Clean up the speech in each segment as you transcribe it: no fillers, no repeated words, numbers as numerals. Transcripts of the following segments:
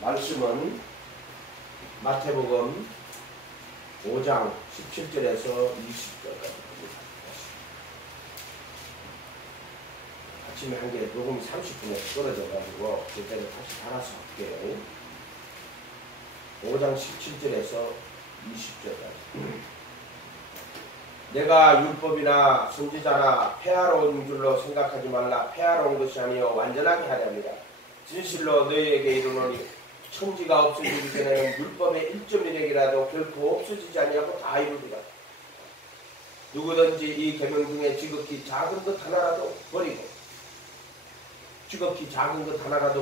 말씀은 마태복음 5장 17절에서 20절까지. 아침에 한 개 녹음이 30분에 떨어져가지고 그때는 다시 달아서 할게요. 5장 17절에서 20절까지. 내가 율법이나 선지자나 폐하러 온 줄로 생각하지 말라. 폐하러 온 것이 아니요 완전하게 하려 합니다. 진실로 너희에게 이르노니 천지가 없어지기 전에는 율법의 1.1핵이라도 결코 없어지지 아니하고 다 이루리라. 누구든지 이 계명 중에 지극히 작은 것 하나라도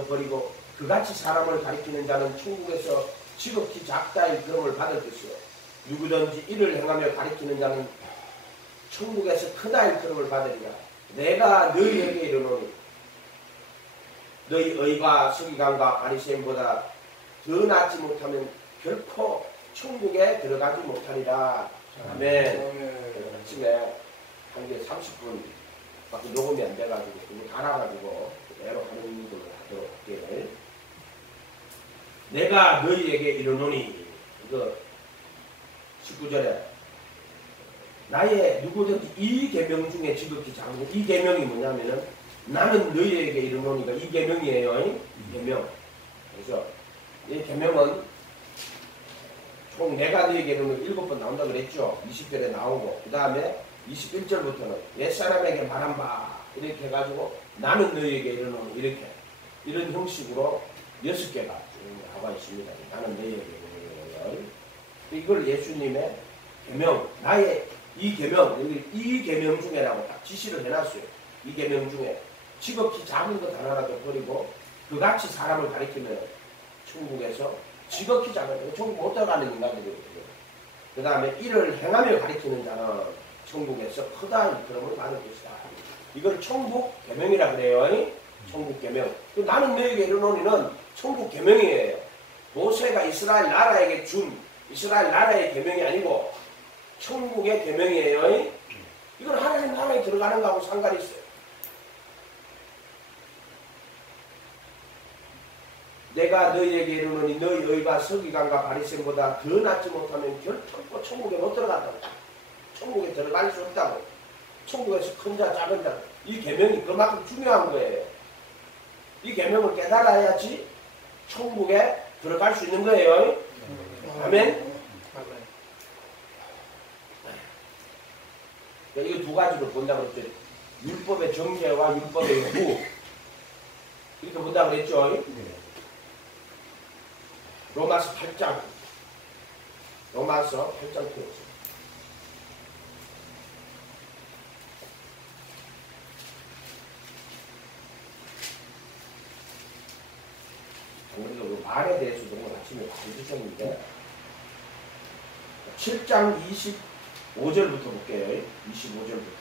버리고 그같이 사람을 가리키는 자는 천국에서 지극히 작다의 그름을 받을 것이요 누구든지 이를 행하며 가리키는 자는 천국에서 크다의 그름을 받으리라. 내가 너희에게 이르노니 너희 의가 서기관과 바리새인보다 더 낫지 못하면 결코 천국에 들어가지 못하리라. 아멘. 아침에 한 개 30분 밖에 녹음이 안 돼가지고 그거 달아가지고 그대로 하는 걸로 하도록 할게요. 내가 너희에게 이르노니 이거 19절에 나의 누구든지 이 계명 중에 지극히 작은 이 계명이 뭐냐면은 나는 너희에게 이르노니가 이 계명이에요. 이 계명. 그래서 이 계명은 총 내가 너희에게 이르노니 7번 나온다 그랬죠. 20절에 나오고 그 다음에 21절부터는 옛사람에게 말한 바 이렇게 해가지고 나는 너희에게 이르노니 이렇게 이런 형식으로 6개가 나와 있습니다. 나는 너희에게 이르노니 이걸 예수님의 계명 나의 이 계명 여기 이 계명 중에라고 딱 지시를 해놨어요. 이 계명 중에 지극히 작은 것 하나라도 버리고 그같이 사람을 가리키면 천국에서 지극히 작은 천국 못 들어가는 인간들이거든요. 그 다음에 이를 행하며 가리키는 자는 천국에서 크다 그름을 받을 것이다. 이걸 천국 계명이라 그래요. 천국 계명. 나는 너에게 이르노니는 천국 계명이에요. 모세가 이스라엘 나라에게 준 이스라엘 나라의 계명이 아니고 천국의 계명이에요. 이건 하나님 나라에 들어가는 거하고 상관이 있어요. 내가 너희에게 이르노니 너희 의가 서기관과 바리새인보다 더 낫지 못하면 결코 천국에 못 들어간다고. 천국에 들어갈 수 없다고. 천국에서 큰 자 작은 자 이 계명이 그만큼 중요한 거예요. 이 계명을 깨달아야지 천국에 들어갈 수 있는 거예요. 아멘. 이거 두 가지로 본다고 그랬죠. 율법의 정죄와 율법의 요구 이렇게 본다고 그랬죠. 로마서 8장 펴보세요. 우리가 말에 대해서도 아침에 많이 주셨는데 7장 25절부터 볼게요. 25절부터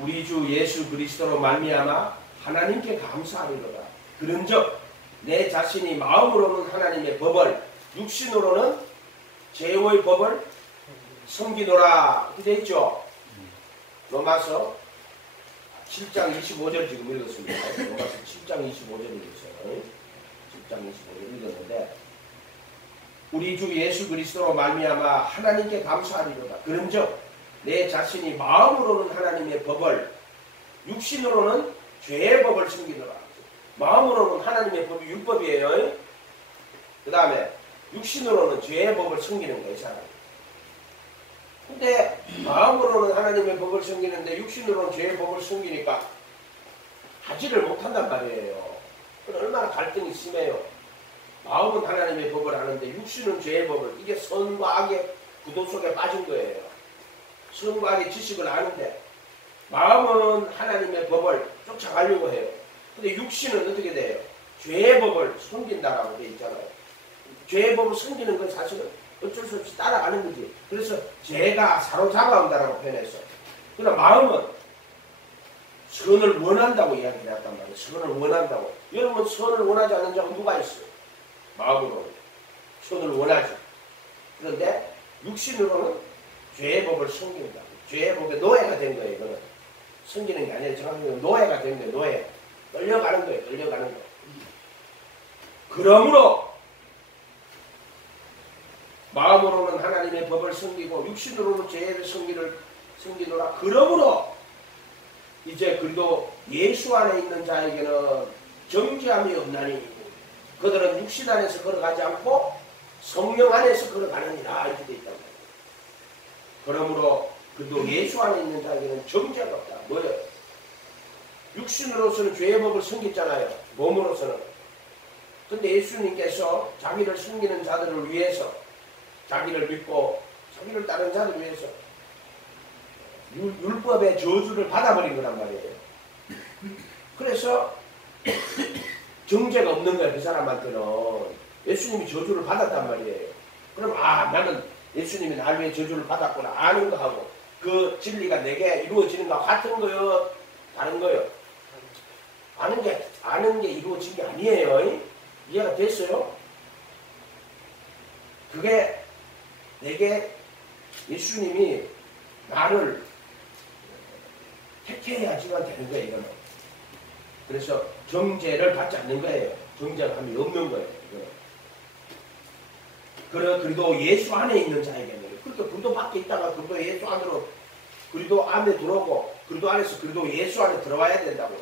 우리 주 예수 그리스도로 말미암아 하나님께 감사하리로다. 그런즉 내 자신이 마음으로는 하나님의 법을 육신으로는 죄의 법을 섬기노라. 이렇게 되어 있죠. 로마서 7장 25절 지금 읽었습니다. 로마서 7장 25절 읽었어요. 7장 25절 읽었는데 우리 주 예수 그리스도로 말미암아 하나님께 감사하리로다. 그런즉 내 자신이 마음으로는 하나님의 법을 육신으로는 죄의 법을 섬기노라. 마음으로는 하나님의 법이 율법이에요. 그 다음에 육신으로는 죄의 법을 섬기는 거예요. 이 사람이. 근데 마음으로는 하나님의 법을 섬기는데 육신으로는 죄의 법을 섬기니까 하지를 못한단 말이에요. 얼마나 갈등이 심해요. 마음은 하나님의 법을 하는데 육신은 죄의 법을 이게 선과 악의 구도 속에 빠진 거예요. 선과 악의 지식을 아는데 마음은 하나님의 법을 쫓아가려고 해요. 근데 육신은 어떻게 돼요? 죄의 법을 섬긴다라고 되어 있잖아요. 죄의 법을 섬기는 건 사실은 어쩔 수 없이 따라가는 거지. 그래서 죄가 사로잡아온다라고 표현했어요. 그러나 마음은 선을 원한다고 이야기를 했단 말이에요. 선을 원한다고. 여러분 선을 원하지 않는 자가 누가 있어요? 마음으로 선을 원하죠. 그런데 육신으로는 죄의 법을 섬긴다. 죄의 법에 노예가 된 거예요. 이거는. 섬기는 게 아니라 정확히 노예가 된 거예요. 노예. 끌려가는 거예요. 끌려가는 거. 그러므로 마음으로는 하나님의 법을 섬기고 육신으로는 죄를 섬기노라. 그러므로 이제 그리도 예수 안에 있는 자에게는 정죄함이 없나니 그들은 육신 안에서 걸어가지 않고 성령 안에서 걸어가느니라 이렇게 되어 있단 말이에요. 그러므로 그리도 예수 안에 있는 자에게는 정죄가 없다. 뭐예요? 육신으로서는 죄의 법을 섬겼잖아요. 몸으로서는. 근데 예수님께서 자기를 섬기는 자들을 위해서 자기를 믿고 자기를 따르는 자들을 위해서 율법의 저주를 받아버린 거란 말이에요. 그래서 정죄가 없는 거예요. 그 사람한테는. 예수님이 저주를 받았단 말이에요. 그럼 나는 예수님이 나를 위해 저주를 받았구나 아는 거하고 그 진리가 내게 이루어지는 거 같은 거요? 다른 거요? 아는 게 이루어진 게 아니에요. 이해가 됐어요? 그게 내게 예수님이 나를 택해야지만 되는 거예요. 이거는. 그래서 정죄를 받지 않는 거예요. 정죄감이 없는 거예요. 그래도 예수 안에 있는 자에게는 그렇게 그리도 밖에 있다가 그리도 예수 안으로 그리도 안에 들어오고 그리도 안에서 그리도 예수 안에 들어와야 된다고.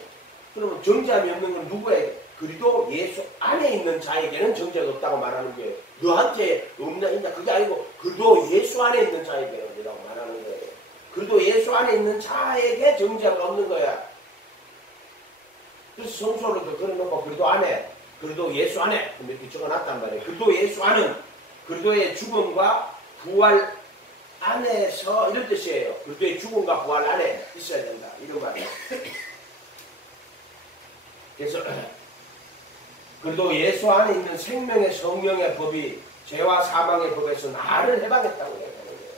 그러면 정죄함이 없는 건 누구에게? 그리도 예수 안에 있는 자에게는 정죄가 없다고 말하는 거예요. 너한테 없나 있냐 그게 아니고 그리도 예수 안에 있는 자에게는 이라고 말하는 거예요. 그리도 예수 안에 있는 자에게 정죄가 없는 거야. 그래서 성소로도 그려놓고 그리도 안에 그리도 예수 안에 이렇게 적어놨단 말이에요. 그리도 예수 안은 그리도의 죽음과 부활 안에서 이런 뜻이에요. 그리도의 죽음과 부활 안에 있어야 된다 이런 말이에요. 그래서 그래도 예수 안에 있는 생명의 성령의 법이 죄와 사망의 법에서 나를 해방했다고 얘기하는 거예요.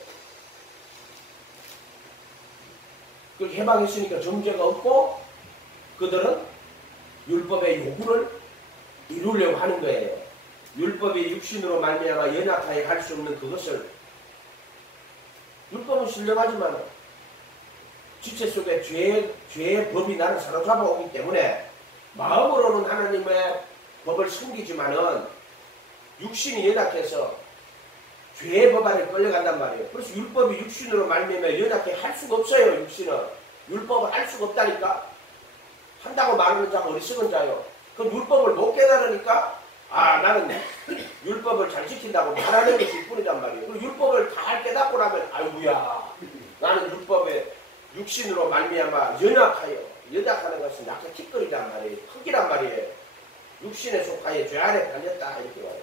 그렇게 해방했으니까 정죄가 없고 그들은 율법의 요구를 이루려고 하는 거예요. 율법이 육신으로 말미암아 연약하게 할 수 없는 그것을 율법은 신령하지만 지체 속에 죄의 법이 나를 사로잡아 오기 때문에 마음으로는 하나님의 법을 숨기지만은 육신이 연약해서 죄의 법 안에 끌려간단 말이에요. 그래서 율법이 육신으로 말미암아 연약해 할 수가 없어요. 육신은 율법을 할 수가 없다니까. 한다고 말하는 자가 어리석은 자요. 그럼 율법을 못 깨달으니까 나는 율법을 잘 지킨다고 말하는 것일 뿐이란 말이에요. 그리고 율법을 잘 깨닫고 나면 아이고야 나는 율법에 육신으로 말미암아 연약하는 것은 약간 틱거리란 말이에요. 흙이란 말이에요. 육신에 속하여 죄 안에 달렸다 이렇게 말해요.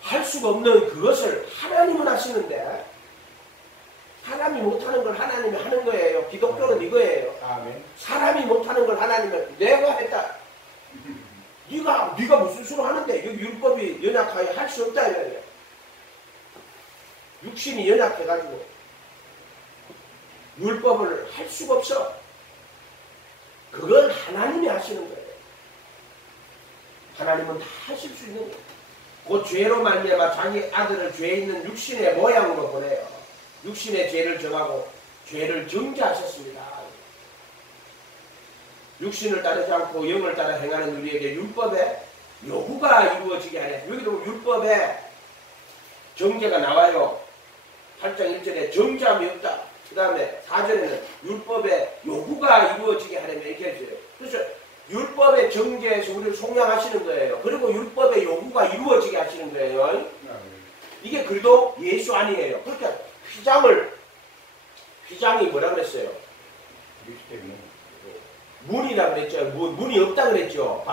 할 수가 없는 그것을 하나님은 하시는데 사람이 못하는 걸 하나님이 하는 거예요. 기독교는 이거예요. 아멘. 사람이 못하는 걸 하나님은 내가 했다. 네가 무슨 수로 하는데 여기 율법이 연약하여 할 수 없다 이거예요. 육신이 연약해가지고 율법을 할 수가 없어. 그걸 하나님이 하시는 거예요. 하나님은 다 하실 수 있는 거예요. 그 죄로 말미암아 자기 아들을 죄 있는 육신의 모양으로 보내요. 육신의 죄를 정하고 죄를 정죄하셨습니다. 육신을 따르지 않고 영을 따라 행하는 우리에게 율법의 요구가 이루어지게 하네. 여기도 율법에 정죄가 나와요. 8장 1절에 정죄함이 없다. 그 다음에 4절에는 율법의 요구가 이루어지게 하려면 이렇게 해줘요. 그래서 율법의 정죄에서 우리를 속량하시는 거예요. 그리고 율법의 요구가 이루어지게 하시는 거예요. 이게 그래도 예수 아니에요. 그러니까 휘장이 뭐라 그랬어요? 문이라 그랬죠. 문이 없다 그랬죠.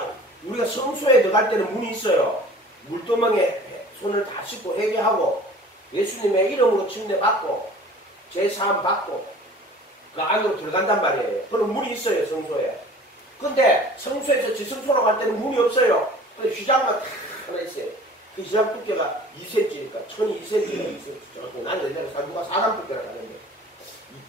우리가 성소에 들어갈 때는 문이 있어요. 물두멍에 손을 다 씻고 회개하고 예수님의 이름으로 침례받고 제사함 받고 그 안으로 들어간단 말이에요. 그럼 문이 있어요. 성소에. 근데 성소에서 지성소로 갈 때는 문이 없어요. 근데 휘장만 다 하나 있어요. 그 휘장 두께가 2cm니까 천이 2cm가 있어요. 나는 옛날에 누가 사람 두께라고 하는데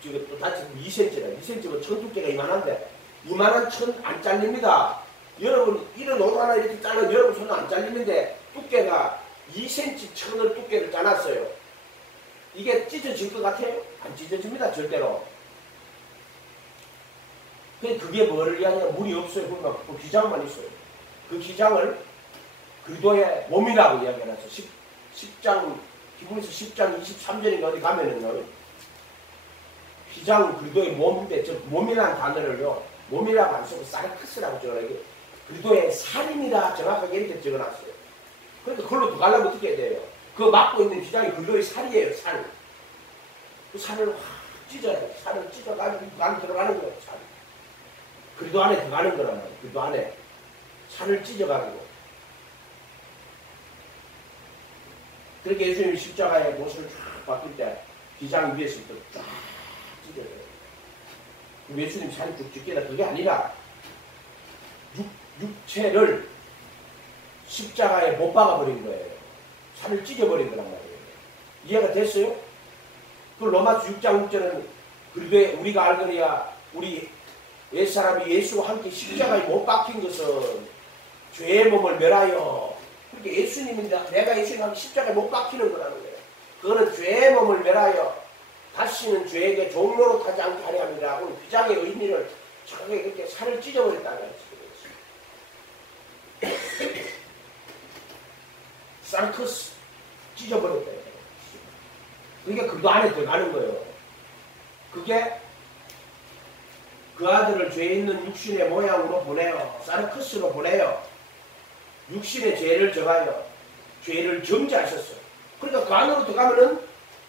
이쪽에 또 다시 2cm라. 2cm면 천 두께가 이만한데 이만한 천 안 잘립니다. 여러분 이런 옷 하나 이렇게 잘라도 여러분 손은 안 잘리는데 두께가 2cm 천을 두께를 짜놨어요. 이게 찢어질 것 같아요? 안 찢어집니다. 절대로. 그게 뭐를 위하냐? 물이 없어요. 그러니까 그 기장만 있어요. 그 기장을 그리스도의 몸이라고 이야기해놨어. 10장, 히브리서 10장 23절인가 어디 가면은요. 기장은 그리스도의 몸인데, 저 몸이라는 단어를요, 몸이라고 안 쓰고 사르크스라고 적어놔요. 그리스도의 살인이라 정확하게 이렇게 적어놨어요. 그러니까 그걸로 들어가려면 어떻게 해야 돼요? 그 막고 있는 기장이 그리스도의 살이에요, 살. 그 살을 확 찢어야 돼요. 살을 찢어가지고 그 안에 들어가는 거예요, 살. 그리스도 안에 들어가는 거란 말이에요. 그리스도 안에 살을 찢어가지고. 그렇게 예수님이 십자가에 못을 쫙 바뀔 때 기장 위에서 쫙 찢어져요. 예수님 살이 쭉 찢기다 그게 아니라 육체를 십자가에 못 박아버린 거예요. 살을 찢어버린 거란 말이에요. 이해가 됐어요? 그 로마서 6장 6절은 그리스도의 우리가 알거니와 우리 옛사람이 예수와 함께 십자가에 못 박힌 것은 죄의 몸을 멸하여, 그렇게 예수님입니다. 내가 예수님하고 십자가에 못 박히는 거라는 거예요. 그거는 죄의 몸을 멸하여 다시는 죄에게 종로로 타지 않게 하려 합니다. 오늘 비장의 의미를 정확하게 그렇게 살을 찢어버렸다는 거예요. 사르크스 찢어버렸다. 그게 그거 안에 들어가는 거예요. 그게 그 아들을 죄 있는 육신의 모양으로 보내요. 사르크스로 보내요. 육신의 죄를 정하여 죄를 정죄하셨어요. 그러니까 그 안으로 들어가면은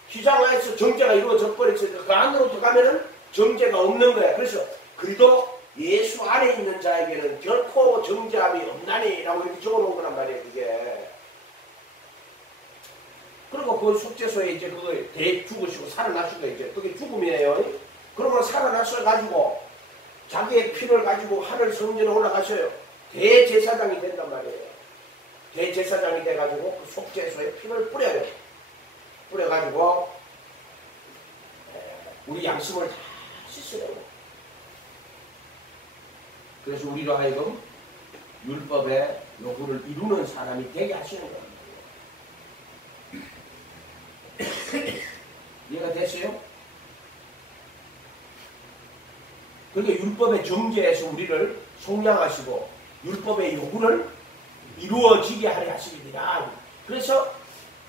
기장 안에서 정죄가 이루어져 버렸어요. 그 안으로 들어가면은 정죄가 없는 거야. 그래서 그래도 예수 안에 있는 자에게는 결코 정죄함이 없나니라고 이렇게 적어놓은 거란 말이에요. 그게. 그리고 그 숙제소에 이제 그걸 죽으시고 살아나시고 이제 그게 죽음이에요. 그러면 살아나셔가지고 자기의 피를 가지고 하늘 성전에 올라가셔요. 대제사장이 된단 말이에요. 대제사장이 돼가지고 그 속죄소에 피를 뿌려요. 뿌려가지고 우리 양심을 다 씻으려고. 그래서 우리로 하여금 율법의 요구를 이루는 사람이 되게 하시는 거예요. 이해가 됐어요? 그러니까 율법의 정죄에서 우리를 속량하시고 율법의 요구를 이루어지게 하려 하시리라. 그래서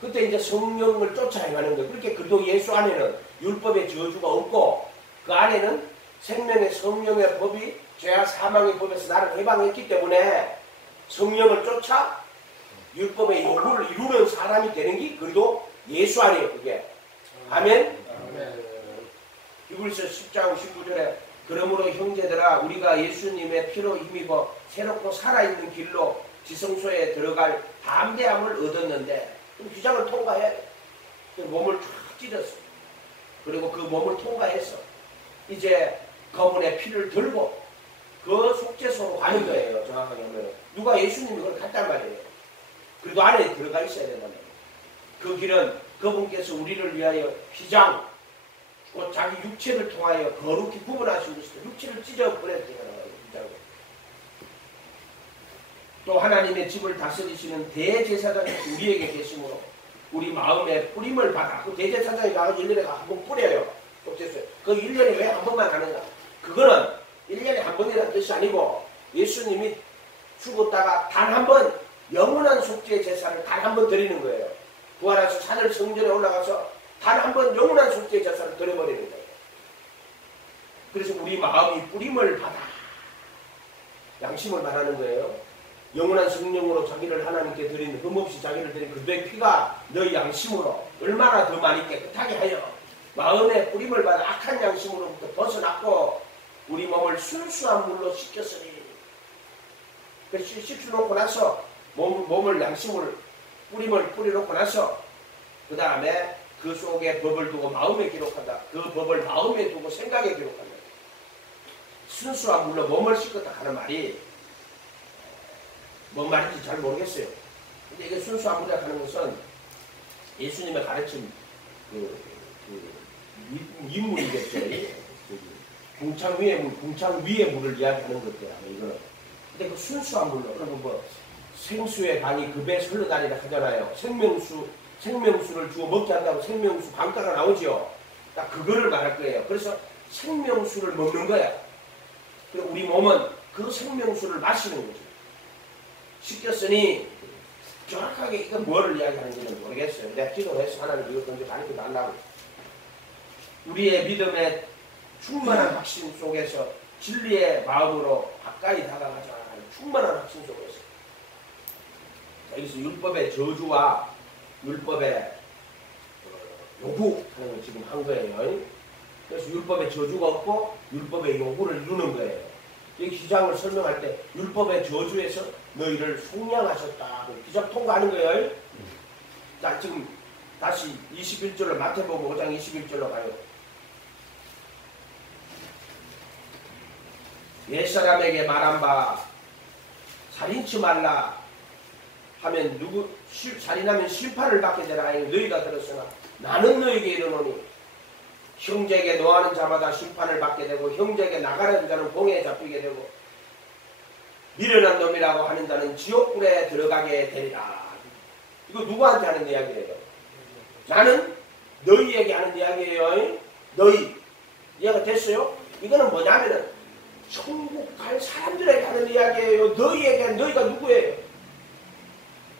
그때 이제 성령을 쫓아 행하는 거예요. 그렇게 그도 예수 안에는 율법의 저주가 없고 그 안에는 생명의 성령의 법이 죄와 사망의 법에서 나를 해방했기 때문에 성령을 쫓아 율법의 요구를 이루는 사람이 되는 게 그래도 예수 안이에요. 그게. 아멘? 히브리서 10장 19절에 그러므로 형제들아 우리가 예수님의 피로 힘입어 새롭고 살아있는 길로 지성소에 들어갈 담대함을 얻었는데 기장을 통과해. 몸을 쫙 찢었어. 그리고 그 몸을 통과해서 이제 그분의 피를 들고 그 속죄소로 가는 거예요. 정확하게 하면 누가 예수님이 그걸 갔단 말이에요. 그래도 안에 들어가 있어야 된단 말이에요. 그 길은 그분께서 우리를 위하여 기장 곧 자기 육체를 통하여 거룩히 구분하신 것이다. 육체를 찢어버렸대요. 또 하나님의 집을 다스리시는 대제사장이 우리에게 계시므로 우리 마음에 뿌림을 받아. 그 대제사장이 가서 1년에 한 번 뿌려요. 속죄소에. 그 1년에 왜 한 번만 하는가? 그거는 1년에 한 번이라는 뜻이 아니고 예수님이 죽었다가 단 한 번 영원한 속죄 제사를 단 한 번 드리는 거예요. 부활해서 산을 성전에 올라가서 단 한 번 영원한 속죄 제사를 드려버리는 거예요. 그래서 우리 마음이 뿌림을 받아. 양심을 말하는 거예요. 영원한 성령으로 자기를 하나님께 드리는 흠없이 자기를 드린 그의 피가 너희 양심으로 얼마나 더 많이 깨끗하게 하여 마음의 뿌림을 받아 악한 양심으로부터 벗어났고 우리 몸을 순수한 물로 씻겼으니. 그래서 씻어놓고 나서 몸을 양심을 뿌림을 뿌려놓고 나서 그 다음에 그 속에 법을 두고 마음에 기록한다. 그 법을 마음에 두고 생각에 기록한다. 순수한 물로 몸을 씻었다 하는 말이 뭔 말인지 잘 모르겠어요. 근데 이게 순수한 물이라고 하는 것은 예수님의 가르침 인물이겠죠. 궁창 위의 물을 이야기하는 것들 아마 이거는. 근데 그 순수한 물로 그러면 뭐 생수의 강이 그 배에서 흘러다니라 하잖아요. 생명수를 주어 먹게 한다고 생명수 강가가 나오죠. 딱 그거를 말할 거예요. 그래서 생명수를 먹는 거야. 그리고 우리 몸은 그 생명수를 마시는 거죠. 시켰으니 정확하게 이건 뭐를 이야기하는지는 모르겠어요. 내가 기도를 해서 하나님 이것 먼저 가르쳐 달라고. 우리의 믿음의 충만한 확신 속에서 진리의 마음으로 가까이 다가가자 하는 충만한 확신 속에서 여기서 율법의 저주와 율법의 요구하는 걸 지금 한 거예요. 그래서 율법의 저주가 없고 율법의 요구를 이루는 거예요. 이 기장을 설명할 때 율법의 저주에서 너희를 속량하셨다. 기장 통과하는 거예요. 자, 지금 다시 21절로 마태복음 5장 21절로 가요. 옛사람에게 말한 바 살인치 말라 하면 살인하면 심판을 받게 되라. 너희가 들었으나 나는 너희에게 이르노니 형제에게 노하는 자마다 심판을 받게 되고 형제에게 나가는 자는 공에 잡히게 되고 미련한 놈이라고 하는 자는 지옥불에 들어가게 되리라. 이거 누구한테 하는 이야기예요? 나는 너희에게 하는 이야기예요. 너희 이해가 됐어요? 이거는 뭐냐면은 천국 갈 사람들에게 하는 이야기예요. 너희에게. 너희가 누구예요?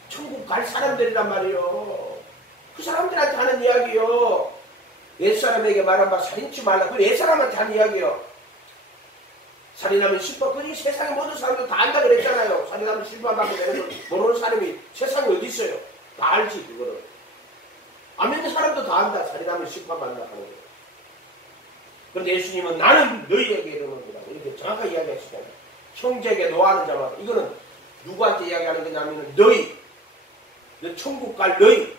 천국 갈 사람들이란 말이에요. 그 사람들한테 하는 이야기요. 옛사람에게 말한 바 살인치 말라. 그 옛사람한테 하는 이야기요. 살인하면 심판. 그게 세상의 모든 사람들 다 안다 그랬잖아요. 살인하면 심판받게 되는 걸 모르는 사람이 세상에 어디 있어요? 다 알지 그거를. 안 믿는 사람도 다 안다. 살인하면 심판받는다 하는 거예요. 그런데 예수님은 나는 너희에게 이르노니라 이렇게 정확하게 이야기하시잖아요. 형제에게 노하는 자마다. 이거는 누구한테 이야기하는 거냐면 너희 천국 갈 너희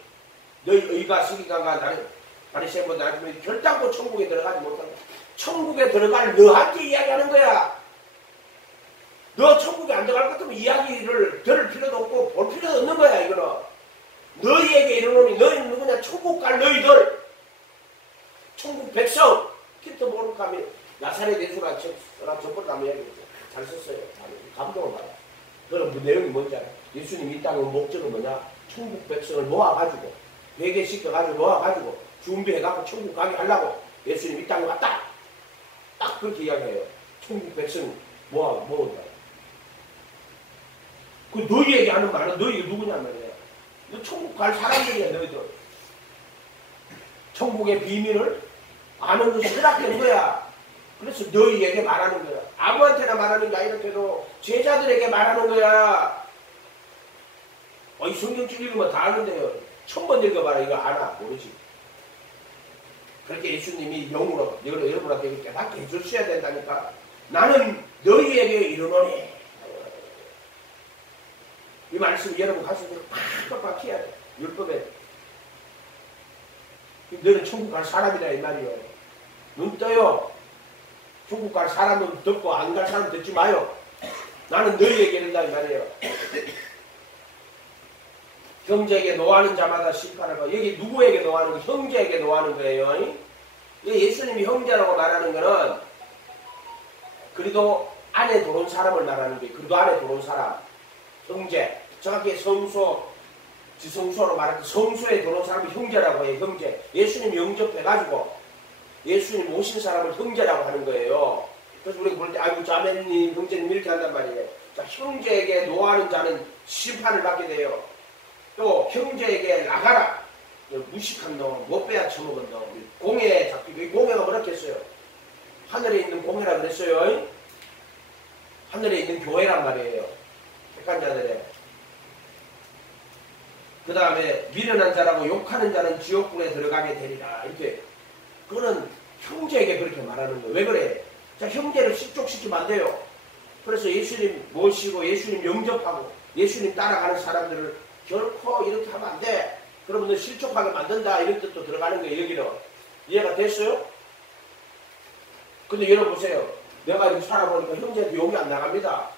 의가 서기관과 나는 바리새인보다 나는 결단코 천국에 들어가지 못한다. 천국에 들어갈 너한테 이야기하는 거야. 너 천국에 안 들어갈 것 같으면 이야기를 들을 필요도 없고 볼 필요도 없는 거야. 이거는 너희에게 이르노니 너희는 누구냐? 천국 갈 너희들. 천국 백성. 키트 모르카미 나사렛 예수라 저번에 한번 이야기했어요. 잘 썼어요. 감동을 받아. 그럼 그 내용이 뭔지 알아요? 예수님이 이 땅의 목적은 뭐냐? 천국 백성을 모아가지고 회개시켜가지고 모아가지고 준비해갖고 천국 가게 하려고 예수님이 이 땅에 왔다. 딱 그렇게 이야기해요. 천국 백성 모은다. 그 너희에게 하는 말은 너희가 누구냐 말이에요. 너 천국 갈 사람들이야 너희들. 천국의 비밀을 아는 것이 허락된 거야. 그래서 너희에게 말하는 거야. 아무한테나 말하는 게 아니라도 제자들에게 말하는 거야. 이 성경책 읽으면 다 아는데요. 1000번 읽어봐라. 이거 아나? 모르지. 그렇게 예수님이 명으로 여러분한테 이렇게 깨닫게 해주셔야 된다니까. 나는 너희에게 이르노니. 이 말씀 여러분 가슴에 팍팍 박혀야 돼. 율법에. 너는 천국 갈 사람이다 이 말이요. 눈 떠요. 천국 갈 사람은 듣고 안 갈 사람 듣지 마요. 나는 너희에게 이른다 이 말이에요. 형제에게 노하는 자마다 심판을 받고. 여기 누구에게 노하는 거? 형제에게 노하는 거예요. 예수님이 형제라고 말하는 거는 그래도 안에 들어온 사람을 말하는 거예요. 그래도 안에 들어온 사람. 형제. 정확히 지성소로 말할 때 성소에 들어온 사람이 형제라고 해요. 형제. 예수님 영접해가지고 예수님 오신 사람을 형제라고 하는 거예요. 그래서 우리가 볼 때 아이고 자매님 형제님 이렇게 한단 말이에요. 자, 형제에게 노하는 자는 심판을 받게 돼요. 또 형제에게 나가라. 무식한 놈, 못 빼야 처먹은 놈, 공회에 잡히고. 이 공회가 뭐라고 했어요? 하늘에 있는 공회라 그랬어요. 하늘에 있는 교회란 말이에요. 택한 자들의. 그 다음에 미련한 자라고 욕하는 자는 지옥불에 들어가게 되리라. 이렇게. 그거는 형제에게 그렇게 말하는 거예요. 왜 그래? 자, 형제를 실족시키면 안 돼요. 그래서 예수님 모시고 예수님 영접하고 예수님 따라가는 사람들을 결코 이렇게 하면 안 돼. 그러면 너 실족하게 만든다. 이런 뜻도 들어가는 거예요. 여기는. 이해가 됐어요? 근데 여러분 보세요. 내가 이렇게 살아보니까 형제한테 욕이 안 나갑니다.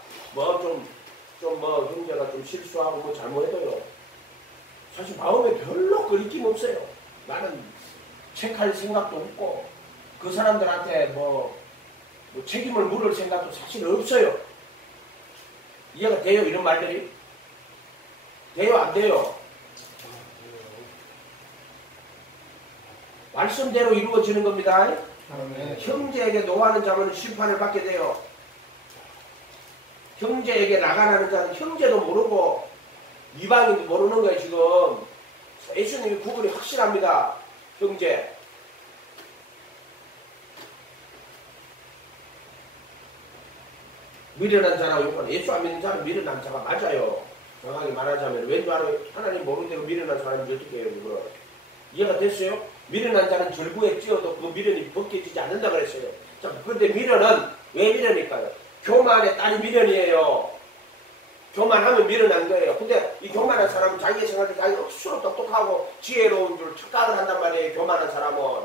형제가 좀 실수하고 뭐 잘못해도요. 사실 마음에 별로 거리낌 없어요. 나는 책할 생각도 없고 그 사람들한테 뭐 책임을 물을 생각도 사실 없어요. 이해가 돼요? 이런 말들이? 돼요? 안 돼요? 말씀대로 이루어지는 겁니다. 형제에게 노하는 자는 심판을 받게 돼요. 형제에게 나가라는 자는 형제도 모르고 이방인도 모르는 거예요 지금. 예수님의 구분이 확실합니다. 형제. 미련한 자라고 욕하는, 예수 안 믿는 자는 미련한 자가 맞아요. 정확하게 말하자면. 왠줄 하나님 모르는 대로 미련한 사람이 어떻게 해요 그거. 이해가 됐어요? 미련한 자는 절구에 찧어도 그 미련이 벗겨지지 않는다 그랬어요. 자, 그런데 미련은 왜 미련일까요? 교만의 딸이 미련이에요. 교만하면 미련한 거예요. 근데 이 교만한 사람은 자기 생각에 자기 억수로 똑똑하고 지혜로운 줄 착각을 한단 말이에요. 교만한 사람은.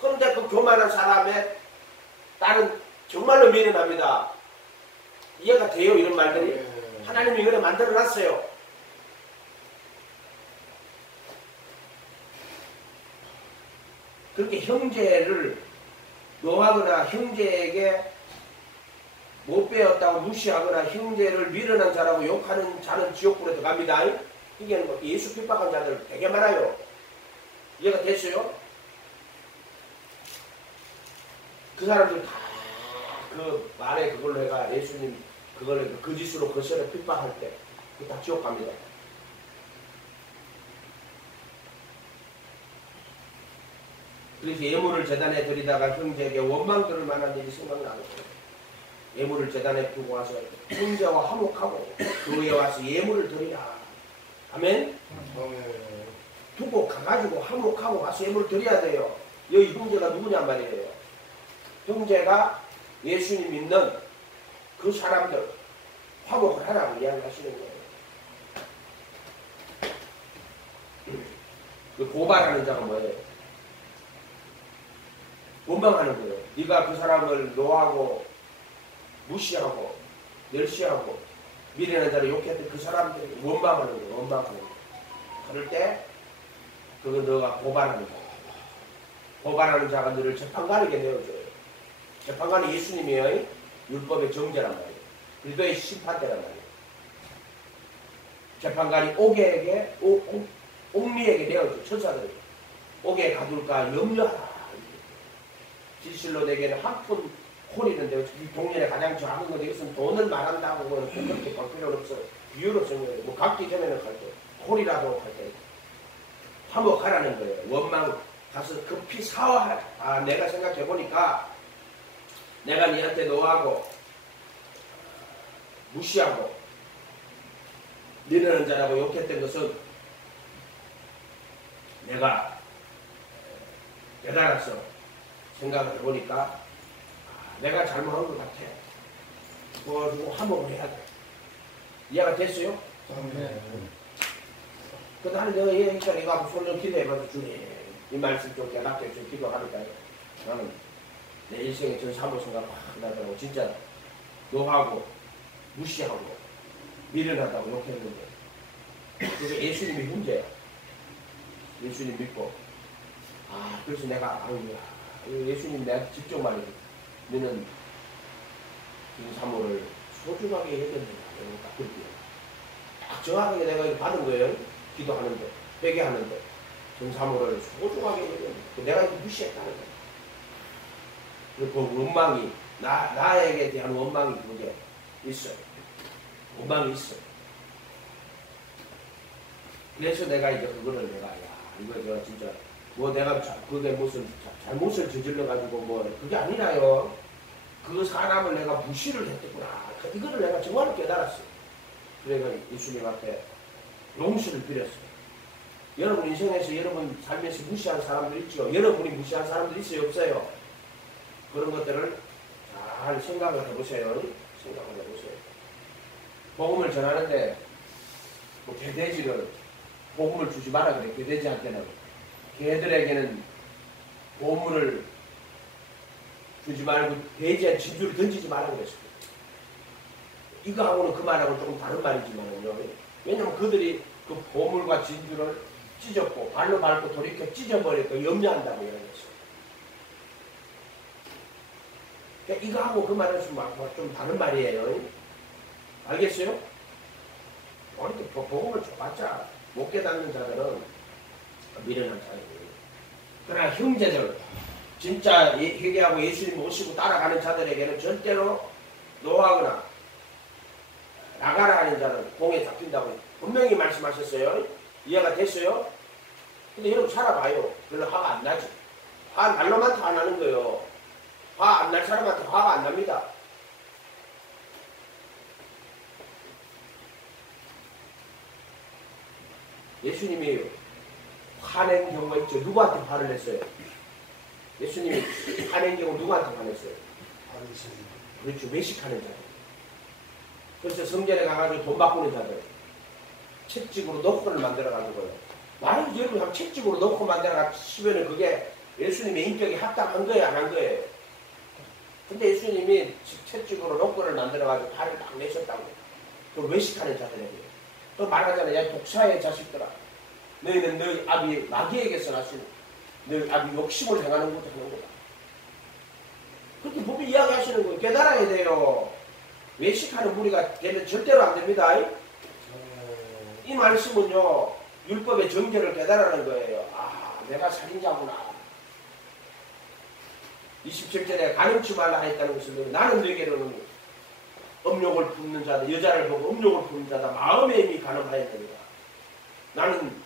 그런데 그 교만한 사람의 딸은 정말로 미련합니다. 이해가 돼요 이런 말들이? 하나님이 이거를 만들어놨어요. 그렇게 형제를 노하거나 형제에게 못 배웠다고 무시하거나 형제를 미련한 자라고 욕하는 자는 지옥불에 들어갑니다. 이게 뭐 예수 핍박한 자들 되게 많아요. 이해가 됐어요? 그 사람들 다 그 말에 그걸로 해가 예수님 그걸 거짓으로 거슬러 핍박할 때 그 다 지옥 갑니다. 그래서 예물을 제단에 드리다가 형제에게 원망 들을 만한 일이 생각나는 거예요. 예물을 제단에 두고 와서 형제와 화목하고 교회에 와서 예물을 드리라. 아멘? 두고 가가지고 화목하고 와서 예물을 드려야 돼요. 여기 형제가 누구냔 말이에요. 형제가 예수님 믿는 그 사람들 화목을 하라고 이야기하시는 거예요. 그 고발하는 자가 뭐예요? 원망하는 거예요. 네가 그 사람을 노하고 무시하고 멸시하고 미련한 자를 욕했던 그 사람들이 원망하는 거예요. 원망하는 거예요. 그럴 때 그거 너가 고발하는 거예요. 고발하는 자가 너를 재판관에게 내어줘요. 재판관이 예수님이에요. 율법의 정죄란 말이에요. 그리스도의 심판대란 말이에요. 재판관이 옥에게 옥리에게 내어줘. 천사들에게 옥에 가둘까 염려하라. 진실로 내게는 한 푼 홀이는데 이 동년에 가장 작은 건데 이것은 돈을 말한다고 그렇게 볼 필요는 없어. 비유로 쓴 거예요. 뭐 갚기 전에는 갈 때 홀이라도 할 때 화목하라는 거예요. 원망 가서 급히 사화하라. 아 내가 생각해 보니까 내가 니한테 노하고 무시하고 미련한 자라고 욕했던 것은 내가 깨달아서 생각을 해보니까 내가 잘못한 것 같아. 도와주고 화목을 해야 돼. 이해가 됐어요? 네. 그 나는 내가 얘기하니까 내가 손을 기도해봐서 주님 이 말씀 좀 깨닫게 좀 기도하니까 나는 내 일생에 전 사모 생각 막 나더라고. 진짜 노하고 무시하고 미련하다고 욕했는데 그래서 예수님이 문제야. 예수님 믿고 그래서 내가 예수님 내가 직접 말이지 너는 이 사모를 소중하게 해야 된다. 딱 그렇게 딱 정확하게 내가 받은 거예요. 기도하는데 회개하는데 전사모를 소중하게 해야 된다. 내가 이거 무시했다는 거야. 그리고 그 원망이 나에게 대한 원망이 그게 있어요. 원망이 있어. 그래서 내가 이제 그거를 내가 이거 내가 진짜 뭐 내가 그게 무슨 잘못을 저질러 가지고 뭐 그게 아니라요. 그 사람을 내가 무시를 했겠구나. 이거를 내가 정말 깨달았어요. 그래서 예수님 앞에 용서를 드렸어요. 여러분 인생에서 여러분 삶에서 무시한 사람들 있죠. 여러분이 무시한 사람들 있어요, 없어요? 그런 것들을 잘 생각을 해보세요. 생각을 해보세요. 복음을 전하는데 뭐 개돼지를 복음을 주지 마라 그래. 개돼지한테는 개들에게는 보물을 주지 말고 돼지의 진주를 던지지 말라고 그랬어요. 이거하고는 그 말하고 조금 다른 말이지만요. 왜냐면 그들이 그 보물과 진주를 찢었고 발로 밟고 돌이켜 찢어버리니까 염려한다고 이야기했어요. 그러니까 이거하고 그 말은 좀 다른 말이에요. 알겠어요? 이렇게 복음을 줘봤자 못 깨닫는 자들은 미련한 자예요. 그러나 형제들 진짜 회개하고 예수님 모시고 따라가는 자들에게는 절대로 노하거나 나가라 하는 자는 공에 잡힌다고 분명히 말씀하셨어요. 이해가 됐어요? 근데 여러분 살아봐요. 별로 화가 안 나지. 화 날로만 화 나는 거예요. 화 안 날 사람한테 화가 안 납니다. 예수님이 화낸 경우가 있죠. 누구한테 화를 냈어요? 예수님이 화낸 경우 누구한테 화냈어요? 그렇죠. 외식하는 자들. 그래서 성전에 가가지고 돈 바꾸는 자들. 채찍으로 노크를 만들어가지고요. 만약 여러분 채찍으로 노크 만들어가시면 그게 예수님의 인격에 합당한 거예요? 안 한 거예요? 근데 예수님이 채찍으로 노크를 만들어가지고 화를 딱 내셨다고. 또 외식하는 자들에게. 또 말하잖아요. 야 독사의 자식들아. 너희는 너희 아비 마귀에게서 나신 너희 아비 욕심을 행하는 것도 하는 거다. 그렇게 보면 이야기하시는 거예요. 깨달아야 돼요. 외식하는 무리가 되면 절대로 안 됩니다. 이 말씀은요. 율법의 정죄를 깨달아는 거예요. 아 내가 살인자구나. 27절에 가늠치 말라 했다는 것은 나는 너에게로는 음욕을 품는 자다. 여자를 보고 음욕을 품는 자다. 마음에 이미 가늠하였느니라. 나는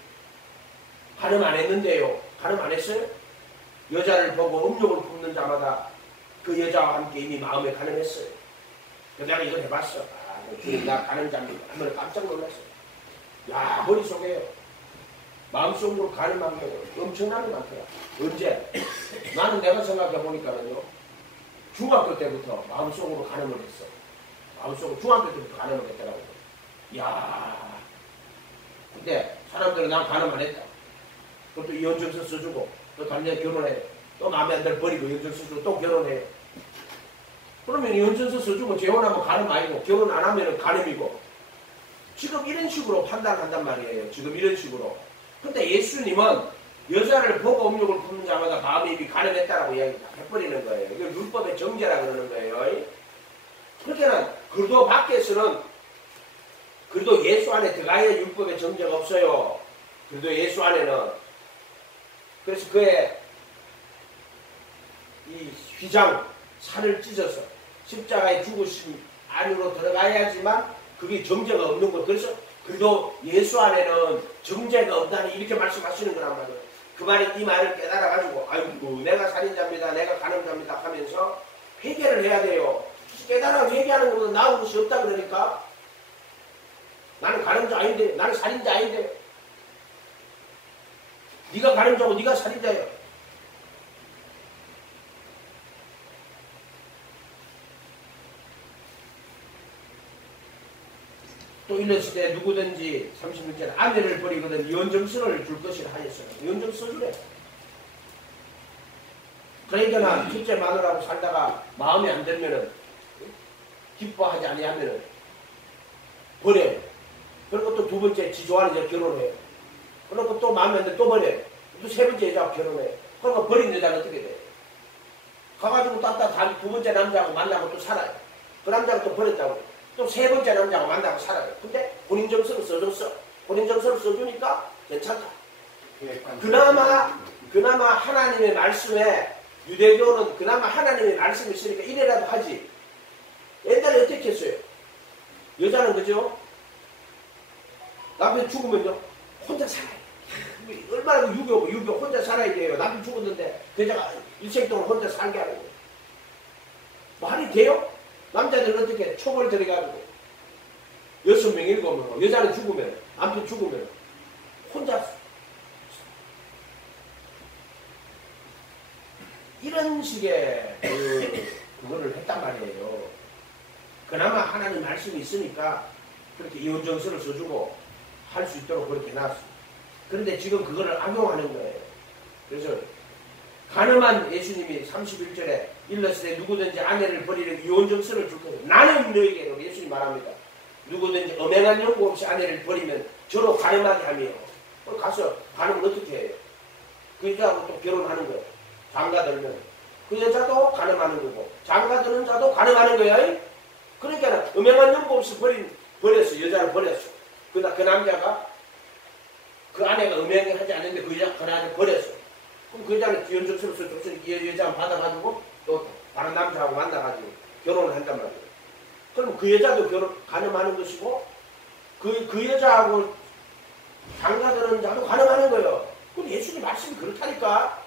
가늠 안 했는데요. 가늠 안 했어요? 여자를 보고 음욕을 품는 자마다 그 여자와 함께 이미 마음에 가늠했어요. 그래서 내가 이걸 해봤어. 나 가늠자입니다. 한번 깜짝 놀랐어요. 야 머릿속에요. 마음속으로 가늠한 게 엄청나게 많더라. 언제? 나는 내가 생각해 보니까는요. 중학교 때부터 마음속으로 가늠을 했어. 마음속으로 중학교 때부터 가늠을 했더라고요. 이야. 근데 사람들은 난 가늠 안 했다. 그것도 이혼증서 써주고 또 다른 데 결혼해. 또 마음에 안 들어 버리고 이혼증서 써주고 또 결혼해. 그러면 이혼증서 써주고 재혼하면 가늠 아니고 결혼 안 하면 가늠이고 지금 이런 식으로 판단한단 말이에요. 지금 이런 식으로. 근데 예수님은 여자를 보고 음욕을 품는 자마다 마음이 이미 가늠했다라고 이야기 다 해버리는 거예요. 이걸 율법의 정죄라 그러는 거예요. 그렇게는 그래도 밖에서는 그래도 예수 안에 들어가야 율법의 정죄가 없어요. 그래도 예수 안에는 그래서 그의 이 휘장 살을 찢어서 십자가의 죽으심 안으로 들어가야지만 그게 정죄가 없는 것. 그래서 그래도 예수 안에는 정죄가 없다니 이렇게 말씀하시는 거란 말이에요. 그 말이 이 말을 깨달아가지고 아이고 내가 살인자입니다. 내가 가늠자입니다 하면서 회개를 해야 돼요. 깨달아 회개하는 것보다 나은 것이 없다 그러니까 나는 가늠자 아닌데 나는 살인자 아닌데 네가 가늠자고 네가 살인자예요. 또 일렀을 때 누구든지 36절 아내를 버리거든 이혼정서를 줄 것이라 하였어요. 이혼정서 주래. 그러니까 첫째 마누라하고 살다가 마음에 안 들면은 기뻐하지 아니하면은 버려요. 그리고 또 두 번째 지 좋아하는 여자 결혼해요. 그리고 또 마음에 안 들면 또 버려요. 또 세 번째 여자하고 결혼해요. 그러니까 버린 여자는 어떻게 돼요? 가가지고 딱 두 번째 남자하고 만나고 또 살아요. 그 남자가 또 버렸다고. 또 세 번째 남자가 만나고 살아요. 근데 혼인정서를 써줬어. 혼인정서를 써주니까 괜찮다. 그나마 하나님의 말씀에 유대교는 그나마 하나님의 말씀이 있으니까 이래라도 하지. 옛날에 어떻게 했어요? 여자는 그죠? 남편 죽으면요 혼자 살아요. 얼마나 유교 혼자 살아야 돼요. 남편 죽었는데 여자가 일생 동안 혼자 살게 하는 거예요. 말이 돼요? 남자들은 어떻게 촉을 들여가지고 6명 7명 여자는 죽으면 남편 죽으면 혼자 이런 식의 그거를 했단 말이에요. 그나마 하나님 말씀이 있으니까 그렇게 이혼정서를 써주고 할 수 있도록 그렇게 해놨어. 그런데 지금 그거를 악용하는 거예요. 그래서 가늠한 예수님이 31절에 일렀을 때 누구든지 아내를 버리는 이혼정서를 줄 거예요. 나는 너에게로 예수님 말합니다. 누구든지 엄행한 연고 없이 아내를 버리면 저로 가늠하게 하며 가서 가늠을 어떻게 해요? 그 여자하고 또 결혼하는 거예요. 장가들면 그 여자도 가늠하는 거고 장가드는 자도 가늠하는 거야. 그러니까 엄행한 연고 없이 버렸어. 여자를 버렸어. 그 남자가 그 아내가 음행하지 않는데 그 여자 그 아내를 버렸어. 그럼 그 여자는 기혼정서를 줬으니까 이 여자를 받아가지고 또 다른 남자하고 만나가지고 결혼을 한단 말이에요. 그럼 그 여자도 간음하는 것이고 그 여자하고 장가드는 자도 간음하는 거예요. 근데 예수님 말씀이 그렇다니까.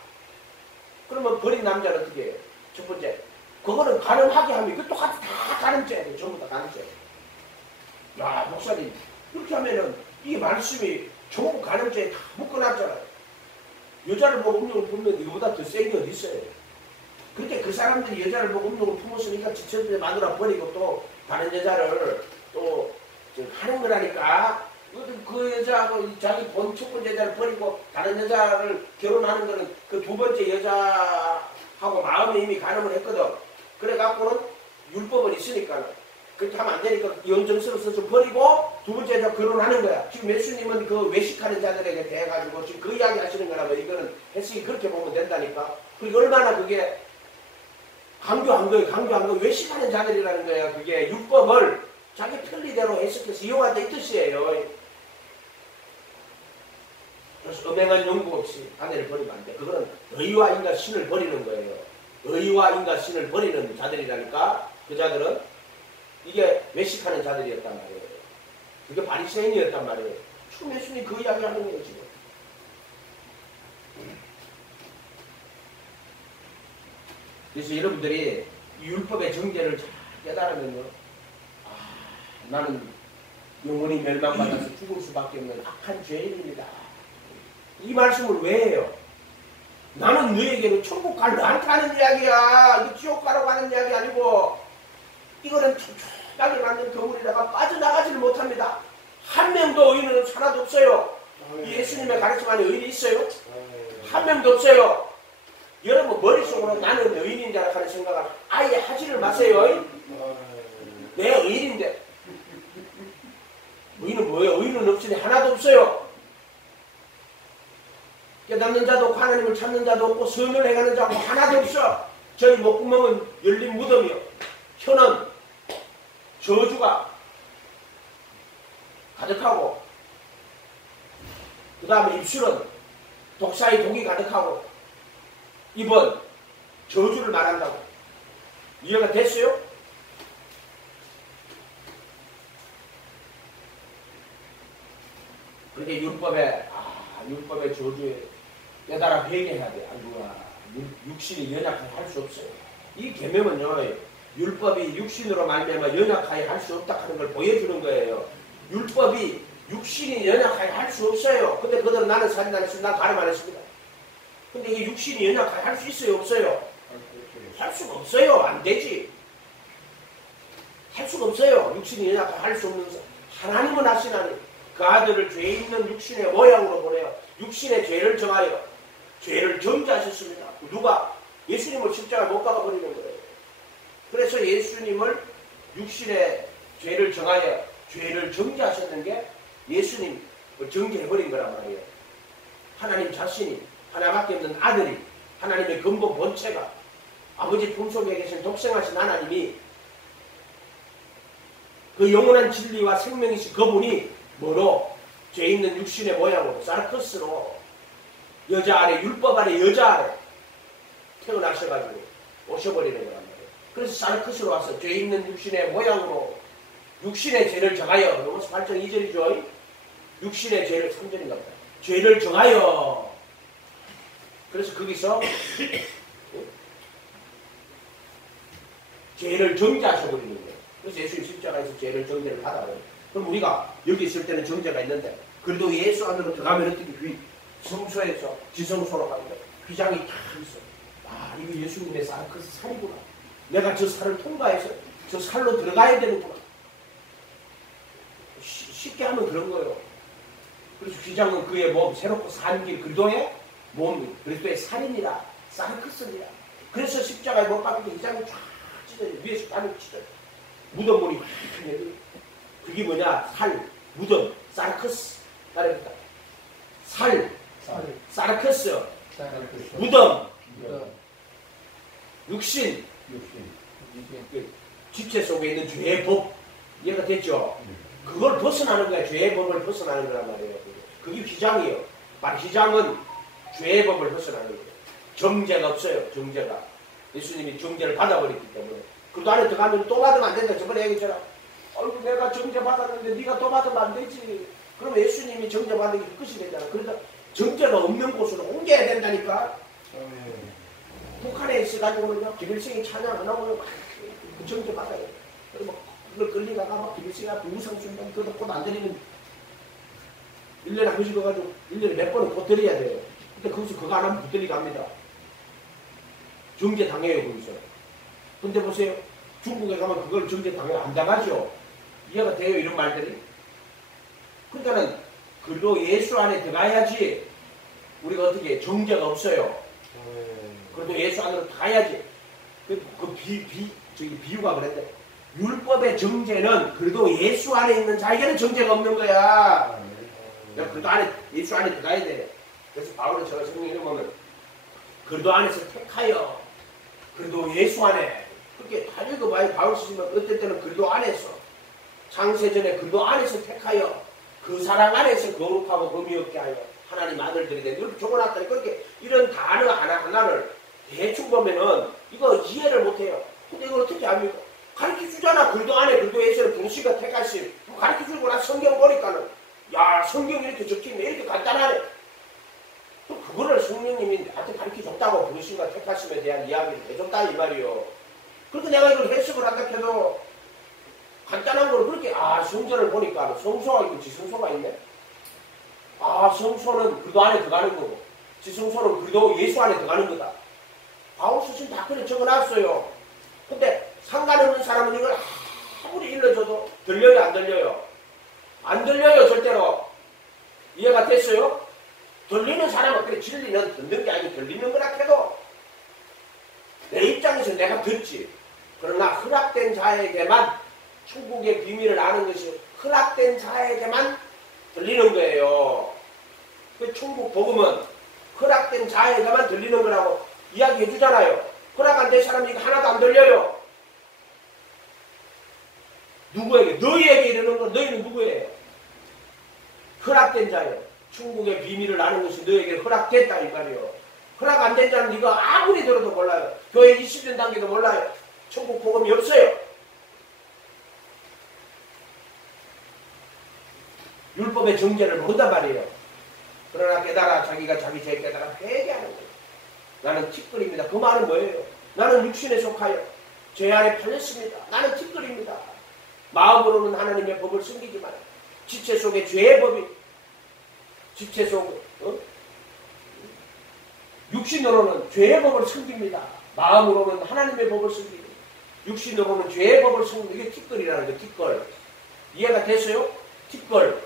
그러면 버린 남자는 어떻게 해요? 첫 번째, 그거는 간음하게 하면 그 똑같이 다 간음죄예요. 전부 다 간음죄. 야, 목사님, 그렇게 하면은 이 말씀이 전부 간음죄에 다 묶어놨잖아요. 여자를 보고 음욕을 품는 이거보다 더 센 게 어디 있어요? 그렇게 그 사람들이 여자를 보고 음욕을 품었으니까 지쳐서 마누라 버리고 또 다른 여자를 또 하는 거라니까. 그 여자하고 자기 본 첫 번째 여자를 버리고 다른 여자를 결혼하는 거는 그 두 번째 여자하고 마음에 이미 간음을 했거든. 그래갖고는 율법은 있으니까 그렇게 하면 안 되니까 영정스러워서 좀 버리고 두 번째 여자 결혼하는 거야. 지금 예수님은 그 외식하는 자들에게 대해가지고 지금 그 이야기 하시는 거라고. 이거는 해석이 그렇게 보면 된다니까. 그리고 얼마나 그게 강조한 거예요. 외식하는 자들이라는 거야. 그게 율법을 자기 편리대로 해석해서 이용한다 이 뜻이에요. 그래서 음행한 연구 없이 아내를 버리면 안 돼. 그거는 의와 인과 신을 버리는 거예요. 의와 인과 신을 버리는 자들이라니까. 그 자들은 이게 외식하는 자들이었단 말이에요. 그게 바리새인이었단 말이에요. 지금 예수님이 그 이야기 하는 거예요 지금. 그래서 여러분들이 율법의 정죄를 잘 깨달으면요, 나는 영원히 멸망받아서 죽을 수밖에 없는 악한 죄인입니다. 이 말씀을 왜 해요? 나는 너에게는 천국 갈 너한테 하는 이야기야. 이거 지옥 가라고 하는 이야기 아니고, 이거는 촘촘하게 만든 거물에다가 빠져나가지를 못합니다. 한 명도 의인은 하나도 없어요. 예수님의 가르침 안에 의인이 있어요? 한 명도 없어요. 여러분 머릿속으로 나는 의인인 줄 하는 생각을 아예 하지를 마세요. 내 의인인데. 의인은 뭐예요? 의인은 없으니 하나도 없어요. 깨닫는 자도 없고 하나님을 찾는 자도 없고 선을 행하는 자도 하나도 없어. 저희 목구멍은 열린 무덤이요. 혀는 저주가 가득하고, 그 다음에 입술은 독사의 독이 가득하고, 입은 저주를 말한다고. 이해가 됐어요? 그렇게 율법의 저주에 깨달아 회개해야 돼. 아이고야, 육신이 연약하게 할 수 없어요. 이 계명은요, 율법이 육신으로 말미암아 연약하게 할 수 없다 하는 걸 보여주는 거예요. 율법이 육신이 연약하게 할 수 없어요. 근데 그들은 나는 살인 안 했습니다. 난 가름 안 했습니다. 근데 이게 육신이 연약하게 할 수 있어요? 없어요? 할 수가 없어요. 안 되지. 할 수가 없어요. 육신이 연약하게 할 수 없는 하나님은 하시나니 그 아들을 죄 있는 육신의 모양으로 보내요. 육신의 죄를 정하여 죄를 정죄하셨습니다. 누가? 예수님을 십자가에 못 박아버리는 거예요. 그래서 예수님을 육신의 죄를 정하여 죄를 정죄하셨는 게 예수님을 정죄해버린 거란 말이에요. 하나님 자신이, 하나밖에 없는 아들이, 하나님의 근본 본체가, 아버지 품속에 계신 독생하신 하나님이 그 영원한 진리와 생명이신 그분이 뭐로? 죄 있는 육신의 모양으로 사르크스로 여자 아래, 율법 아래 여자 아래 태어나셔가지고 오셔버리는 거란 말이에요. 그래서 사르크스로 와서 죄 있는 육신의 모양으로 육신의 죄를 정하여, 로마서 8장 2절이죠. 육신의 죄를 3절인가 보다. 죄를 정하여. 그래서 거기서 죄를 정죄하셔버리는 거예요. 그래서 예수님 십자가에서 죄를 정죄를 받아요. 그럼 우리가 여기 있을 때는 정죄가 있는데, 그래도 예수 안으로 들어가면 어떻게 성소에서 지성소로 가는데 휘장이 다 있어. 아, 이거 예수님의 사르크스 살이구나. 내가 저 살을 통과해서 저 살로 들어가야 되는구나. 쉽게 하면 그런 거예요. 그래서 휘장은 그의 몸, 새롭고 산 길 그리스도의 몸, 그리스도의 살이니라, 사르크스니라. 그래서 십자가에 못 박히고 휘장이 쫙 찢어져, 위에서 땀이 찢어져. 무덤문이 확 열려. 그게 뭐냐? 살, 무덤, 사르크스. 따릅니다. 살, 사르크스, 무덤, 육신, 지체 속에 있는 죄의 법. 이해가 됐죠? 그걸 벗어나는 거야. 죄의 법을 벗어나는 거란 말이에요. 그게 휘장이에요. 휘장은 죄의 법을 벗어나는 거예요. 정죄가 없어요. 정죄가. 예수님이 정죄를 받아버렸기 때문에. 그래도 안에 들어가면 또 받으면 안 된다. 저번에 얘기했잖아. 아이고 내가 정죄 받았는데 네가 또 받으면 안 되지. 그럼 예수님이 정죄 받는 게 끝이 되잖아. 그러니까 정죄가 없는 곳으로 옮겨야 된다니까. 북한에 있어가지고는요, 김일성이 찬양 안 하고요, 그 정죄 받아요. 그리고 그걸 끌리다가 막 김일성이 우상순간 그것도 꽃안 들이는 1년에 한 번씩 가가지고 1년에 몇 번은 꽃 들여야 돼요. 근데 거기서 그거 안 하면 붙들리게 합니다. 정죄 당해요, 거기서. 근데 보세요. 중국에 가면 그걸 정죄 당해요. 안 당하죠. 이해가 돼요, 이런 말들이? 그러니까는 그래도 예수 안에 들어가야지 우리가 어떻게 정죄가 없어요. 그래도 예수 안으로 가야지. 저기 비유가 그랬는데 율법의 정죄는 그래도 예수 안에 있는 자에게는 정죄가 없는 거야. 그래도 예수 안에 들어가야 돼. 그래서 바울은 제가 성경에 보면 그래도 안에서 택하여 그래도 예수 안에 그렇게 다 읽어봐요. 바울 쓰시면 어떨 때는 그래도 안에서 창세전에 그래도 안에서 택하여 그 사랑 안에서 거룩하고 범위 없게 하여 하나님 아들들이 되 이렇게 적어놨더니 그렇게 이런 단어 하나하나를 대충 보면은 이거 이해를 못해요. 근데 이걸 어떻게 합니까? 가르쳐주잖아. 그래도 안에 그래도 예수는 동시가 택하시 가르쳐주고 나 성경 보니까는 야 성경이 이렇게 적혀있네. 이렇게 간단하네. 또 그거를 성령님이 나한테 가르쳐줬다고 부르심과 택하심에 대한 이야기를 해줬다 이 말이요. 그렇게 내가 이걸 해석을 한다 해도 간단한 걸 그렇게 성전을 보니까 성소가 있고 지성소가 있네. 성소는 그도 안에 들어가는 거고 지성소는 그도 예수 안에 들어가는 거다. 바울 스승 다 그래 적어놨어요. 근데 상관없는 사람은 이걸 아무리 일러줘도 들려요 안 들려요? 안 들려요 절대로. 이해가 됐어요? 들리는 사람은 그래 진리는 듣는 게 아니고 들리는 거라 해도 내 입장에서 내가 듣지. 그러나 허락된 자에게만 천국의 비밀을 아는 것이 허락된 자에게만 들리는 거예요. 그 천국 복음은 허락된 자에게만 들리는 거라고 이야기해 주잖아요. 허락 안 된 사람이 하나도 안 들려요. 누구에게? 너희에게 이르는 건 너희는 누구예요? 허락된 자예요. 천국의 비밀을 아는 것이 너에게 허락됐다 이 말이에요. 허락 안 된 자는 이거 아무리 들어도 몰라요. 교회 20년 단계도 몰라요. 천국 복음이 없어요. 율법의 정죄를 모른단 말이에요. 그러나 깨달아 자기가 자기 죄 깨달아 회개하는 거예요. 나는 티끌입니다. 그 말은 뭐예요? 나는 육신에 속하여 죄 안에 팔렸습니다. 나는 티끌입니다. 마음으로는 하나님의 법을 숨기지만 지체 속에 죄의 법이 지체 속에 육신으로는 죄의 법을 숨깁니다. 마음으로는 하나님의 법을 숨기고 육신으로는 죄의 법을 숨기고 이게 티끌이라는 거예요. 티끌. 이해가 됐어요? 티끌.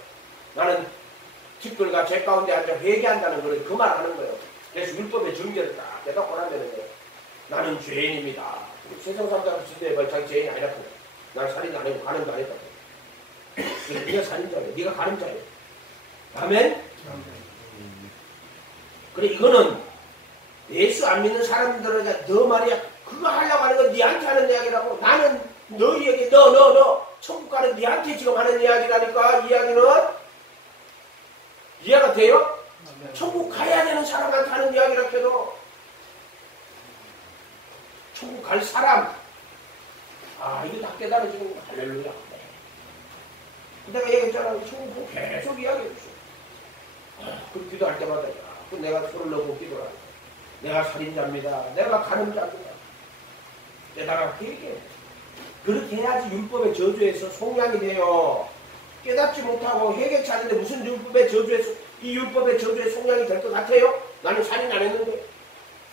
나는 티끌과 죄 가운데 앉아 회개한다는 걸 그 말 하는 거예요. 그래서 율법의 정죄를 딱 깨닫고 나면은 나는 죄인입니다. 세상 사람들 진짜 자기 죄인이 아니라고. 난 살인 안 했고 가늠도 안 했다고. 네가 살인자예요. 네가 가늠자예요. 아멘? 그래 이거는 예수 안 믿는 사람들에게 너 말이야 그거 하려고 하는 건 니한테 하는 이야기라고. 나는 너희에게 너 천국 가는 니한테 지금 하는 이야기라니까. 이 이야기는 이해가 돼요? 천국 가야 되는 사람한테 하는 이야기라 해도 천국 갈 사람 이거 다 깨달아지는 거 할렐루야. 내가 얘기했잖아. 천국 계속 이야기해줬어. 그 기도할 때마다 내가 손을 넣고 기도를 하니까 내가 살인자입니다. 내가 가늠자입니다. 깨달아 회개. 그렇게 해야지 율법의 저주에서 속량이 돼요. 깨닫지 못하고 회개치 않는데 무슨 율법의 저주에서 이 율법의 저주에 속량이 될 것 같아요? 나는 살인 안 했는데.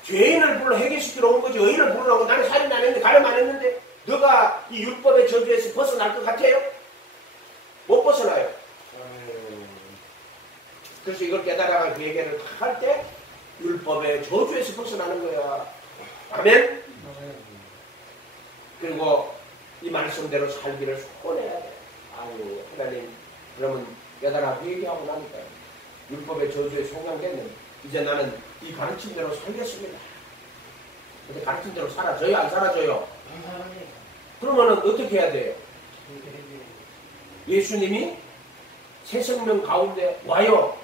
죄인을 불러 회개시키러 온 거지 의인을 부르라고. 나는 살인 안 했는데 가늠 안 했는데 너가 이 율법의 저주에서 벗어날 것 같아요? 못 벗어나요. 그래서 이걸 깨달아가 그 얘기를 할 때 율법의 저주에서 벗어나는 거야. 아멘? 그리고 이 말씀대로 살기를 소원해야 돼. 아유 하나님 그러면 깨달아 회개하고 나니까 율법의 저주에 속량되는 이제 나는 이 가르침대로 살겠습니다. 근데 가르침대로 사라져요? 안 사라져요? 그러면은 어떻게 해야 돼요? 예수님이 새 생명 가운데 와요.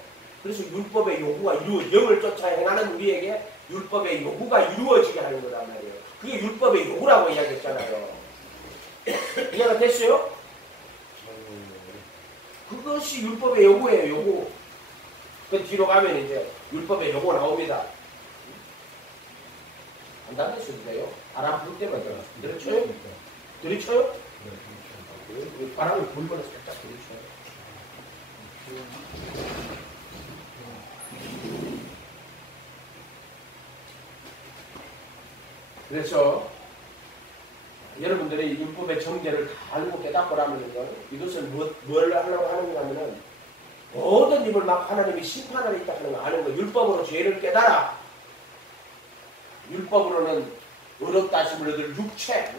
그래서 율법의 요구가 영을 쫓아 행하는 우리에게 율법의 요구가 이루어지게 하는 거란 말이에요. 그게 율법의 요구라고 이야기했잖아요. 이해가 됐어요? 그것이 율법의 요구예요, 요구. 그 뒤로 가면 이제 율법의 요구 나옵니다. 안 닫으셔도 돼요. 바람 불 때만 들이쳐요? 들이쳐요? 바람을 불면 살짝 들이쳐요. 그래서 여러분들이 율법의 정죄를 다 알고 깨닫고 나면요, 이것을 뭘 하려고 하는 거냐면은 모든 입을 막 하나님이 심판하러 있다 하는 거 아는 거. 율법으로 죄를 깨달아. 율법으로는 어렵다 하심을 얻을 육체.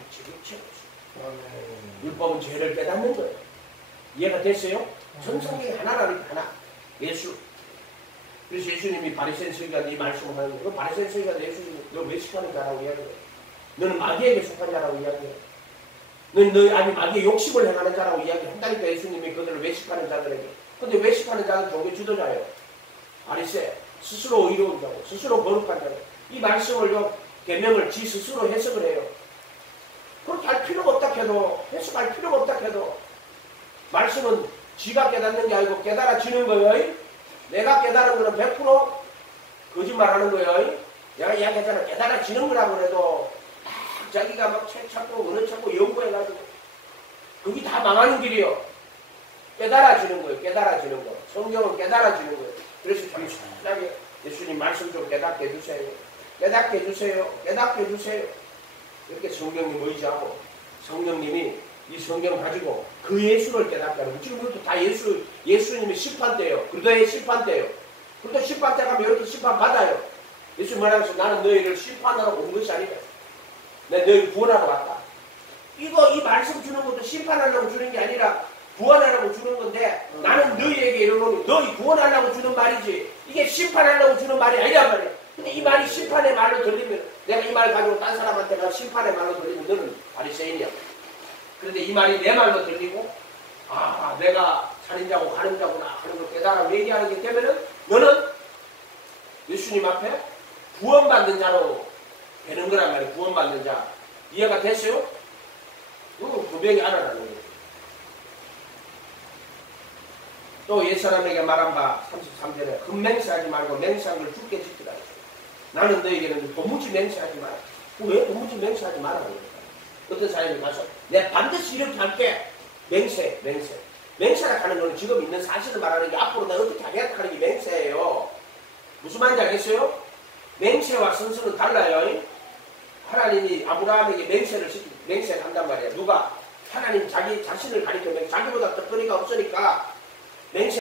율법은 죄를 깨닫는 거예요. 이해가 됐어요? 전성경이 하나라는 하나. 예수. 그래서 예수님이 바리새인 서기관이 이 말씀을 하는 거예요. 바리새인 서기관이 예수님이 너 외식하는 자라고 이야기해요. 너는 마귀에게 속한 자라고 이야기해요. 너는 아니 마귀의 욕심을 행하는 자라고 이야기한다니까 예수님이 그들을 외식하는 자들에게. 근데 외식하는 자는 종교 지도자예요. 바리새 스스로 의로운 자고 스스로 거룩한 자고 이 말씀을요 계명을 지 스스로 해석을 해요. 그렇게 할 필요가 없다 해도 해석할 필요가 없다 해도 말씀은 지가 깨닫는 게 아니고 깨달아지는 거예요. 내가 깨달은 거는 100% 거짓말하는 거예요. 내가 이야기했잖아. 깨달아지는 거라고 해도 막 자기가 막 책 찾고 어느 찾고 연구해가지고 그게 다 망하는 길이요. 깨달아지는 거예요. 깨달아지는 거. 성경은 깨달아지는 거예요. 그래서 단순하게 예수님 말씀 좀 깨닫게 해주세요. 깨닫게 해주세요. 깨닫게 해주세요. 이렇게 성령님 의지하고 성령님이 이 성경 가지고 그 예수를 깨닫게 하는 거예요. 지금 이것도 다 예수님의 심판대예요. 그리스도의 심판대예요. 그리스도 심판대 가면 이렇게 심판받아요. 예수 말하면서 나는 너희를 심판하러 온 것이 아니다. 내가 너희를 구원하러 왔다. 이 말씀 주는 것도 심판하려고 주는 게 아니라 구원하려고 주는 건데 나는 너희에게 이르노니 너희 구원하려고 주는 말이지 이게 심판하려고 주는 말이 아니란 말이야. 근데 이 말이 심판의 말로 들리면 내가 이 말 가지고 딴 사람한테 가 심판의 말로 들리면 너는 바리새인이야. 그런데 이 말이 내 말로 들리고 아 내가 살인자고 가늠자구나 하는 걸 깨달아 얘기하는 게 되면은 너는 예수님 앞에 구원받는 자로 되는 거란 말이야. 구원받는 자. 이해가 됐어요? 이거 분명히 알아라는 거예요. 또 옛사람에게 말한 바 33절에 금맹세하지 말고 맹세한 걸 죽게 지키라. 나는 너에게는 도무지 맹세하지 마라. 왜 도무지 맹세하지 말라는 거야? 어떤 사람이 가서 내가 반드시 이렇게 할게. 맹세라 하는 거는 지금 있는 사실을 말하는 게 앞으로 내가 어떻게 하겠다 하는 게 맹세예요. 무슨 말인지 알겠어요? 맹세와 선서는 달라요. 하나님이 아브라함에게 맹세를 한단 말이야. 누가? 하나님 자기 자신을 가리켜 자기보다 더 거리가 없으니까 맹세